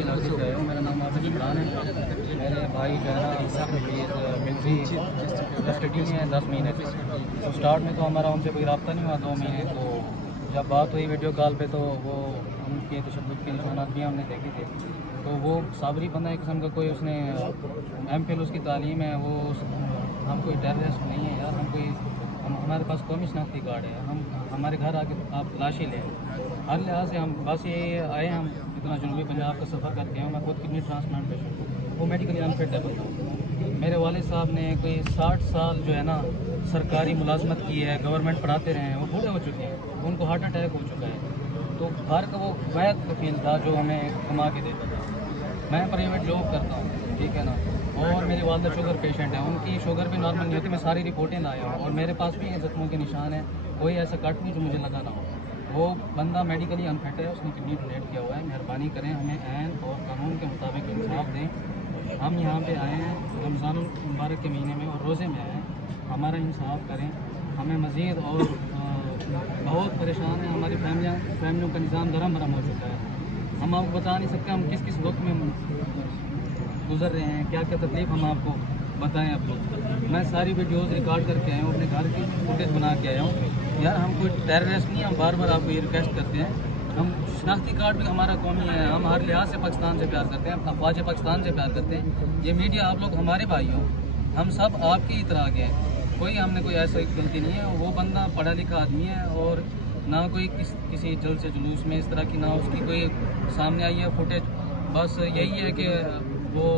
इलाके से आया हूँ। मेरा नाम आबिद इमरान है। मेरे भाई जो है ना मिलिट्री कस्टडी में है 10 महीने से। तो स्टार्ट में तो हमारा उनसे कोई रब्ता नहीं हुआ 2 महीने। तो जब बात हुई वीडियो कॉल पे तो वो उनके तशद्दुद के निशानात भी हमने देखे थे। तो वो साबरी बंदा एक किस्म का कोई उसने MPhil उसकी तालीम है, वो हम कोई टेररिस्ट नहीं है यार। हमारे पास कौमी शनाख्ती कार्ड है। हमारे घर आके आप तलाशी लें। हर लिहाज से हम बस ये आए, हम इतना जनूबी पंजाब का सफ़र करके हैं। मैं खुद किडनी ट्रांसप्लांट पेशेंट हूँ। वो मेडिकली अनफिट है बंदा। मेरे वालिद साहब ने कोई 60 साल जो है ना सरकारी मुलाजमत की है, गवर्नमेंट पढ़ाते रहे हैं। वो बूढ़े हो चुके हैं, उनको हार्ट अटैक हो चुका है। तो घर का वो वैद कफील था जो हमें कमा के देता था। मैं प्राइवेट जॉब करता हूँ, ठीक है ना। और मेरी वालदा शुगर पेशेंट है, उनकी शुगर भी नॉर्मल नहीं होती। मैं सारी रिपोर्टें लाया हूँ और मेरे पास भी जख्मों के निशान है। कोई ऐसा कट नहीं जो मुझे लगा ना हो। वो बंदा मेडिकली अनफिट है, उसने किडनी डोनेट किया हुआ है। मेहरबानी करें, हमें ऐन और कानून के मुताबिक इंसाफ दें। हम यहाँ पे आए हैं रमज़ान मुबारक के महीने में और रोज़े में आए हैं, हमारा इंसाफ करें। हमें मज़ीद और बहुत परेशान है। हमारी फैमिलियों का निज़ाम धर्म भरम हो चुका है। हम आपको बता नहीं सकते हम किस किस वक्त में गुजर रहे हैं, क्या क्या तकलीफ़ हम आपको बताएं। अब लोग मैं सारी वीडियोज़ रिकॉर्ड करके आया हूँ, अपने घर की फुटेज बना के आया हूँ। यार हम कोई टेररिस्ट नहीं, हम बार बार आपको ये रिक्वेस्ट करते हैं। हम शनाख्ती कार्ड भी हमारा कौमी है, हम हर लिहाज से पाकिस्तान से प्यार करते हैं, अफवाज पाकिस्तान से प्यार करते हैं। ये मीडिया आप लोग हमारे भाई हो, हम सब आपकी ही तरह के हैं। कोई हमने कोई ऐसा गलती नहीं है। वो बंदा पढ़ा लिखा आदमी है और ना कोई किसी जल्द से जुलूस में इस तरह की ना उसकी कोई सामने आई है फुटेज। बस यही है कि वो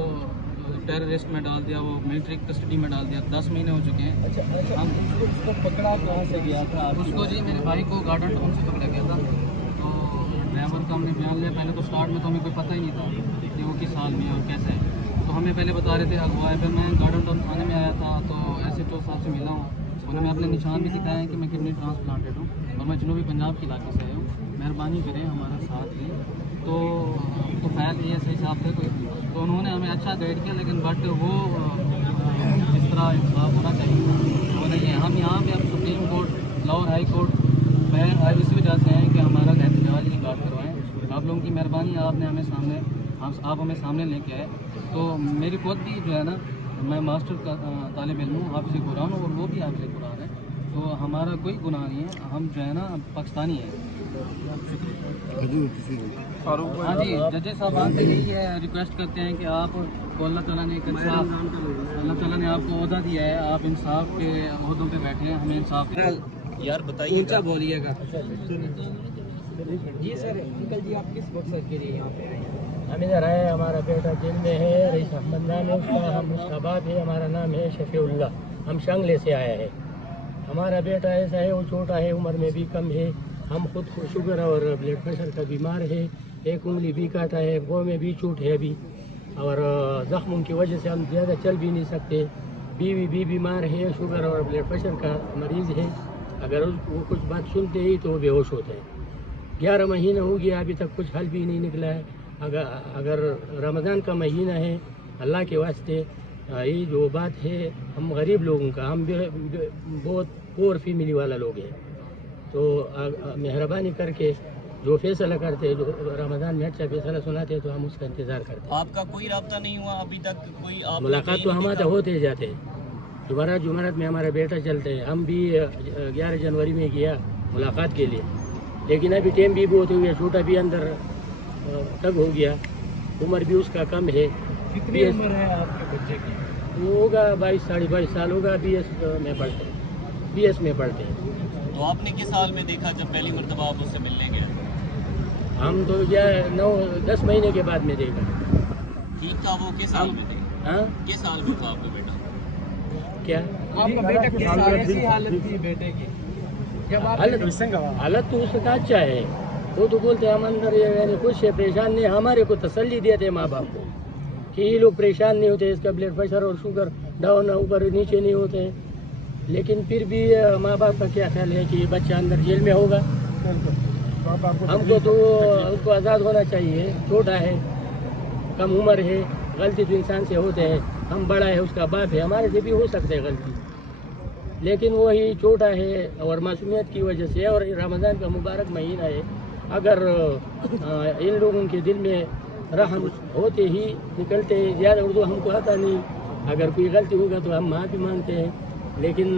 टेररिस्ट में डाल दिया, वो मिलिट्री कस्टडी में डाल दिया। 10 महीने हो चुके हैं। अच्छा, हम उसको पकड़ा कहाँ से गया था? उसको जी मेरे भाई को गार्डन टाउन से पकड़ा गया था। तो ड्राइवर का हमने बयान लिया। पहले तो स्टार्ट में तो हमें कोई पता ही नहीं था कि वो किस हाल में है और कैसे है। तो हमें पहले बता रहे थे अगवा है। फिर मैं गार्डन टाउन थाने में आया था तो SHO साहब से मिला हूँ। उन्होंने अपने निशान भी दिखाए हैं कि मैं किडनी ट्रांसप्लांटेड हूँ और मैं जनूबी पंजाब के इलाके से आया हूँ। मेहरबानी करें, हमारा साथ दें। तो खैर ये सही साहब थे कोई, तो उन्होंने हमें अच्छा गाइड किया। लेकिन बट वो इस तरह इंसाफ होना चाहिए वो नहीं है। हम यहाँ पे अब supreme court, Lahore high court में आज इसी वजह से हैं कि हमारा एहतजाज की बात करवाएं। आप लोगों की मेहरबानी, आपने हमें सामने आप हमें सामने लेके आए। तो मेरी खुद भी जो है ना, मैं मास्टर का तालिब इल्म हूँ, हाफिज़ कुरान, और वो भी हाफिज़ कुरान है। तो हमारा कोई गुनाह नहीं है, हम जो है ना पाकिस्तानी हैं। हाँ जी, जजेस साहबान से यही है, रिक्वेस्ट करते हैं कि आप को अल्लाह ताला ने एक इंसाफ, अल्लाह ताला ने आपको ओहदा दिया है, आप इंसाफ के ओहदों पे बैठे हैं, हमें इंसाफ यार बताइए, ऊंचा बोलिएगा। जी सर, अंकल जी आप किस मकसद के लिए यहाँ पे आए हैं? हम इधर आए, हमारा बेटा जेल में है, रईस अहमद नाम है उसका, हम उसका बाप है, हमारा नाम है शफीउल्लाह। हम शंगले से आया है। हमारा बेटा ऐसा है, वो छोटा है, उम्र में भी कम है। हम खुद को शुगर और ब्लड प्रेशर का बीमार है। एक उंगली भी काटा है, पाँव में भी चोट है अभी, और जख्मों की वजह से हम ज़्यादा चल भी नहीं सकते। बीवी भी बीमार है, शुगर और ब्लड प्रेशर का मरीज़ है। अगर वो कुछ बात सुनते ही तो वो बेहोश होते हैं। 11 महीने हो गया, अभी तक कुछ हल भी नहीं निकला है। अगर रमज़ान का महीना है, अल्लाह के वास्ते ये जो बात है, हम गरीब लोगों का, हम बहुत पोर फैमिली वाला लोग हैं। तो मेहरबानी करके जो फैसला करते हैं, जो रमज़ान में अच्छा फैसला सुनाते हैं, तो हम उसका इंतज़ार करते हैं। आपका कोई राब्ता नहीं हुआ अभी तक? कोई आप मुलाकात तो हमारे होते जाते हैं। जुमरात में हमारा बेटा चलते हैं। हम भी 11 जनवरी में गया मुलाकात के लिए, लेकिन अभी टाइम भी बहुत हो गया, छोटा भी अंदर तक हो गया, उम्र भी उसका कम है। कितनी उम्र है आपके बच्चे की? वो होगा 22 साढ़े 22 साल होगा। BS में पढ़ते हैं, BS में पढ़ते हैं। तो आपने किस साल में देखा जब पहली मरतबा आप उससे मिलने गए? हम तो 9-10 महीने के बाद में देखा। ठीक था वो? किस साल में थे? हाँ, किस साल में था आपका बेटा? क्या आपका बेटा किस साल की हालत थी बेटे की जब आप? हालत तो उसका अच्छा है। वो तो बोलते हैं हम अंदर यानी कुछ है, परेशान नहीं। हमारे को तसल्ली देते माँ बाप को कि ये लोग परेशान नहीं होते, इसका ब्लड प्रेशर और शुगर डाउन ऊपर नीचे नहीं होते। लेकिन फिर भी माँ बाप का क्या ख्याल है कि बच्चा अंदर जेल में होगा। हमको तो उसको आज़ाद होना चाहिए। छोटा है, कम उम्र है, गलती तो इंसान से होते हैं। हम बड़ा है, उसका बाप है, हमारे से भी हो सकते है गलती, लेकिन वही छोटा है और मासूमियत की वजह से। और रमज़ान का मुबारक महीना है, अगर इन लोगों के दिल में रहम होते ही निकलते हैं। ज़्यादा उर्दू हमको आता नहीं, अगर कोई गलती होगा तो हम माफ़ी मांगते हैं, लेकिन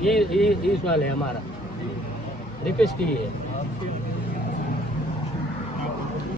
ये सवाल है हमारा, रिक्वेस्ट की है।